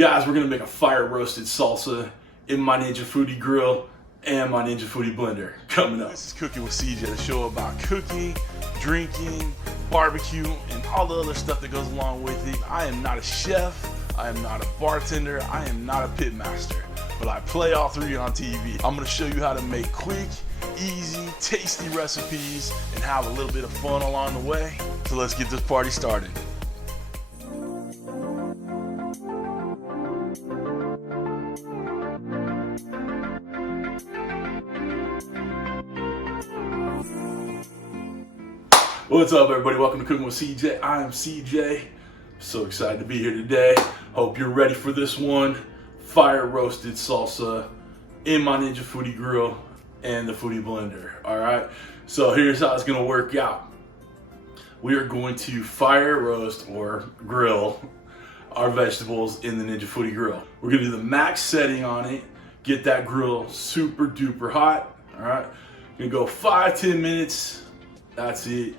Guys, we're gonna make a fire roasted salsa in my Ninja Foodi Grill and my Ninja Foodi Blender coming up. This is Cooking with CJ, the show about cooking, drinking, barbecue, and all the other stuff that goes along with it. I am not a chef, I am not a bartender, I am not a pit master, but I play all three on TV. I'm gonna show you how to make quick, easy, tasty recipes and have a little bit of fun along the way. So let's get this party started. What's up, everybody? Welcome to Cooking with CJ. I am CJ. So excited to be here today. Hope you're ready for this one. Fire roasted salsa in my Ninja Foodi Grill and the Foodi Blender. All right. So here's how it's going to work out. We are going to fire roast or grill our vegetables in the Ninja Foodi Grill. We're going to do the max setting on it. Get that grill super duper hot. All right. Going to go 5-10 minutes. That's it.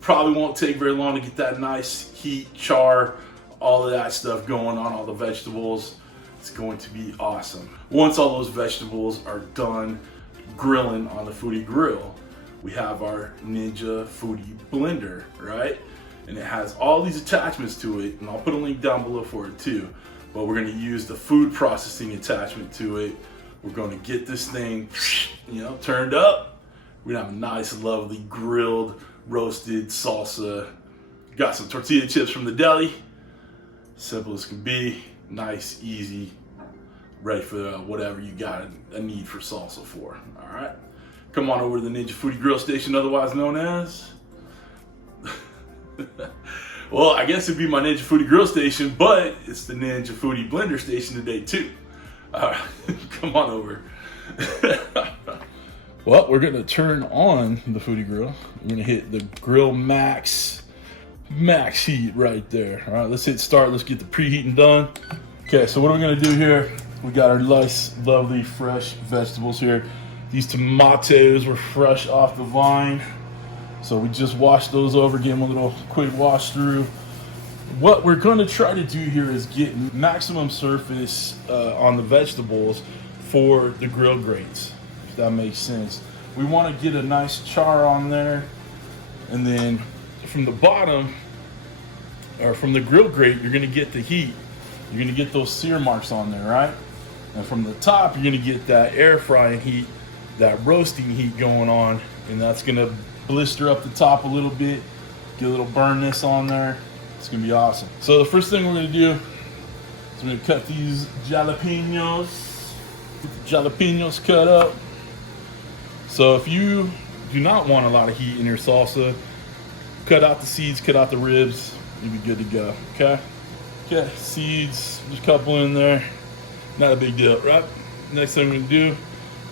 Probably won't take very long to get that nice heat, char, all of that stuff going on, all the vegetables. It's going to be awesome. Once all those vegetables are done grilling on the Foodi Grill, we have our Ninja Foodi Blender, right? And it has all these attachments to it, and I'll put a link down below for it too. But we're gonna use the food processing attachment to it. We're gonna get this thing, turned up. We're gonna have a nice, lovely grilled, roasted salsa. Got some tortilla chips from the deli. Simple as can be. Nice, easy, ready for whatever you got a need for salsa for. All right. Come on over to the Ninja Foodi Grill Station, otherwise known as. Well, I guess it'd be my Ninja Foodi Grill Station, but it's the Ninja Foodi Blender Station today too. All right. Come on over. Well, we're gonna turn on the Foodi Grill. We're gonna hit the grill max heat right there. All right, let's hit start. Let's get the preheating done. Okay, so what are we gonna do here? We got our nice, lovely, fresh vegetables here. These tomatoes were fresh off the vine. So we just washed those over, gave them a little quick wash through. What we're gonna try to do here is get maximum surface on the vegetables for the grill grates. If that makes sense. We want to get a nice char on there, and then from the bottom or from the grill grate, you're going to get the heat. You're going to get those sear marks on there, right? And from the top, you're going to get that air frying heat, that roasting heat going on, and that's going to blister up the top a little bit, get a little burnness on there. It's going to be awesome. So the first thing we're going to do is we're going to cut these jalapenos. Get the jalapenos cut up. So if you do not want a lot of heat in your salsa, cut out the seeds, cut out the ribs, you'll be good to go, okay? Okay, seeds, there's a couple in there, not a big deal, right? Next thing we're gonna do,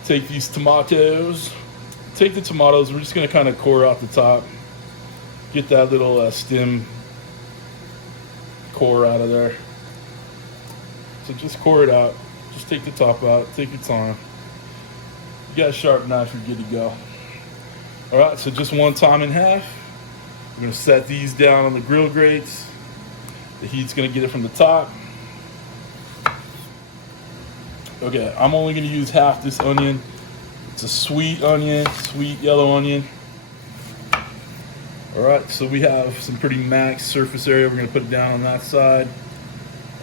take these tomatoes. Take the tomatoes, we're just gonna kind of core out the top, get that little stem core out of there. So just core it out, just take the top out, take your time. You got a sharp knife, you're good to go. All right, so just one time in half. We're gonna set these down on the grill grates. The heat's gonna get it from the top. Okay, I'm only gonna use half this onion. It's a sweet onion, sweet yellow onion. All right, so we have some pretty max surface area. We're gonna put it down on that side.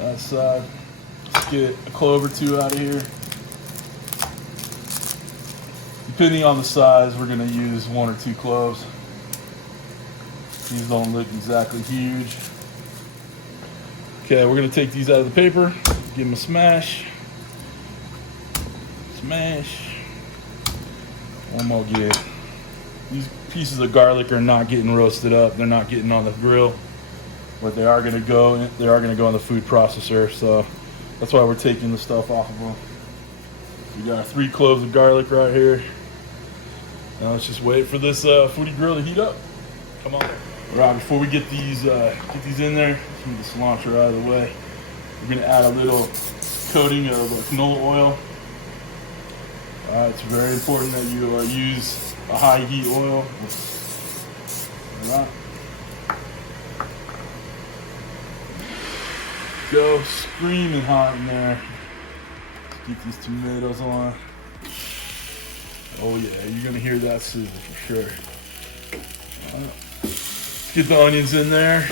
That side. Let's get a clove or two out of here. Depending on the size, we're gonna use 1 or 2 cloves. These don't look exactly huge. Okay, we're gonna take these out of the paper, give them a smash. Smash. One more good. These pieces of garlic are not getting roasted up. They're not getting on the grill. But they are gonna go in the food processor. So that's why we're taking the stuff off of them. We got our 3 cloves of garlic right here. Now let's just wait for this Foodi Grill to heat up. Come on. All right, before we get these in there, let's move the cilantro out of the way. We're gonna add a little coating of canola oil. All right, it's very important that you use a high heat oil. All right. go. Screaming hot in there. Let's get these tomatoes on. Oh yeah, you're gonna hear that sizzle for sure. Let's get the onions in there.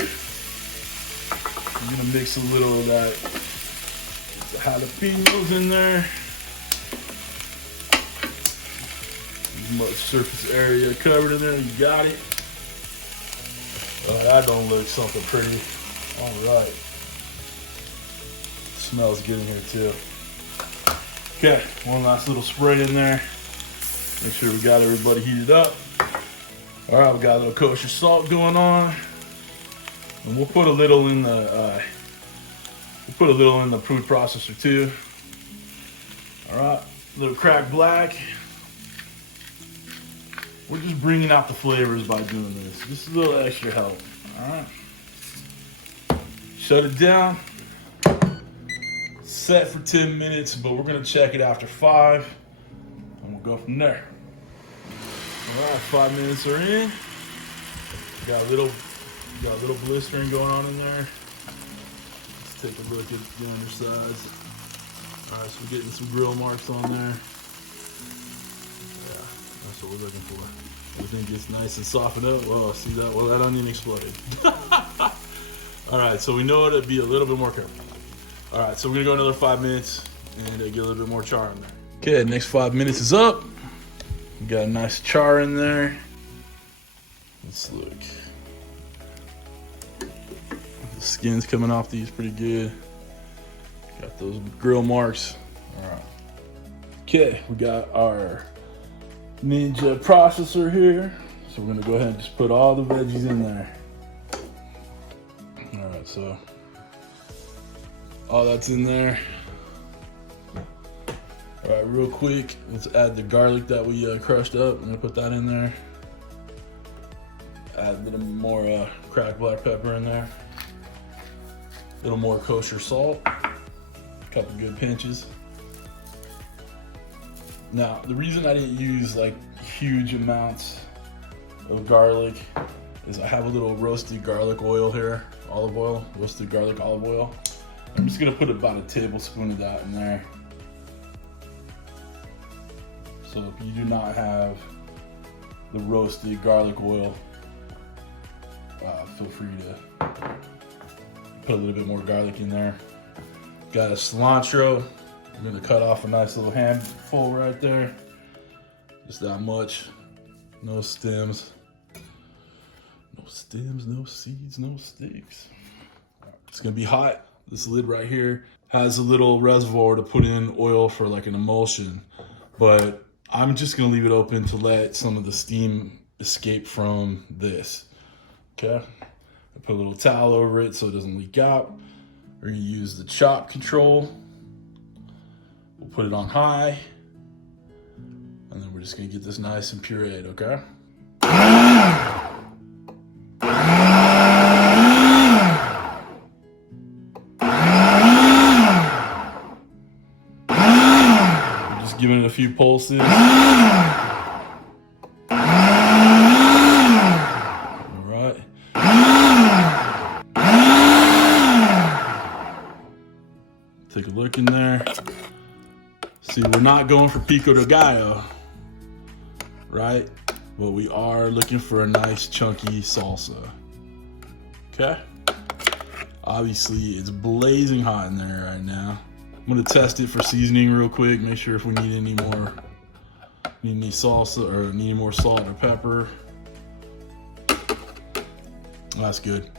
I'm gonna mix a little of that jalapenos in there. As much surface area covered in there, you got it. Oh, that don't look something pretty. All right. Smells good in here too. Okay, one last little spray in there. Make sure we got everybody heated up. All right, we got a little kosher salt going on, and we'll put a little in the food processor too. All right, a little cracked black. We're just bringing out the flavors by doing this. Just a little extra help. All right. Shut it down. Set for 10 minutes, but we're gonna check it after 5, and we'll go from there. All right, 5 minutes are in. Got a little blistering going on in there. Let's take a look at the undersides. All right, so we're getting some grill marks on there. Yeah, that's what we're looking for. Everything gets nice and softened up. Well, see that? Well, that onion exploded. All right, so we know it'd be a little bit more careful. All right, so we're gonna go another 5 minutes and get a little bit more char in there. Okay, next 5 minutes is up. We got a nice char in there. Let's look. The skin's coming off these pretty good. Got those grill marks. All right. Okay, we got our Ninja processor here. So we're gonna go ahead and just put all the veggies in there. All right, so all that's in there. All right, real quick, let's add the garlic that we crushed up. I'm gonna put that in there. Add a little more cracked black pepper in there. A little more kosher salt. A couple good pinches. Now, the reason I didn't use like huge amounts of garlic is I have a little roasted garlic oil here, olive oil, roasted garlic olive oil. I'm just gonna put about a tablespoon of that in there. So if you do not have the roasted garlic oil, feel free to put a little bit more garlic in there. Got a cilantro. I'm gonna cut off a nice little handful right there. Just that much. No stems. No stems, no seeds, no sticks. It's gonna be hot. This lid right here has a little reservoir to put in oil for like an emulsion, but I'm just gonna leave it open to let some of the steam escape from this. Okay, I put a little towel over it so it doesn't leak out. We're gonna use the chop control. We'll put it on high, and then we're just gonna get this nice and pureed, okay? We're just giving it a few pulses. Take a look in there. See, we're not going for pico de gallo, right? But we are looking for a nice chunky salsa. Okay? Obviously, it's blazing hot in there right now. I'm gonna test it for seasoning real quick, make sure if we need any salsa or need any more salt or pepper. That's good.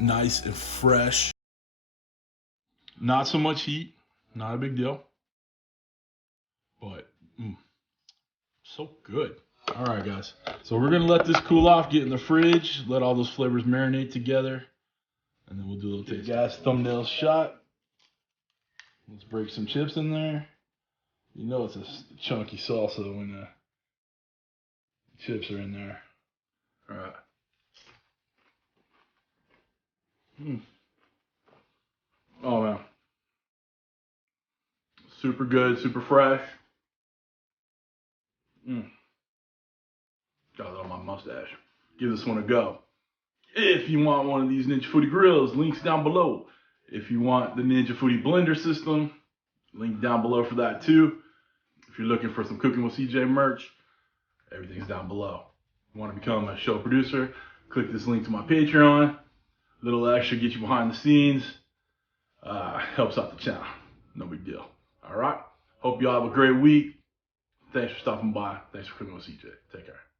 Nice and fresh. Not so much heat, not a big deal, but so good. All right, guys. So we're gonna let this cool off, get in the fridge, let all those flavors marinate together, and then we'll do a little taste. Guys, thumbnail shot. Let's break some chips in there. You know it's a chunky salsa when the chips are in there. All right. Oh man. Super good, super fresh. Got it on my mustache. Give this one a go. If you want one of these Ninja Foodi Grills, links down below. If you want the Ninja Foodi Blender system, link down below for that too. If you're looking for some Cooking with CJ merch, everything's down below. You want to become a show producer, click this link to my Patreon. Little extra, get you behind the scenes. Helps out the channel. No big deal. All right. Hope y'all have a great week. Thanks for stopping by. Thanks for cooking with CJ. Take care.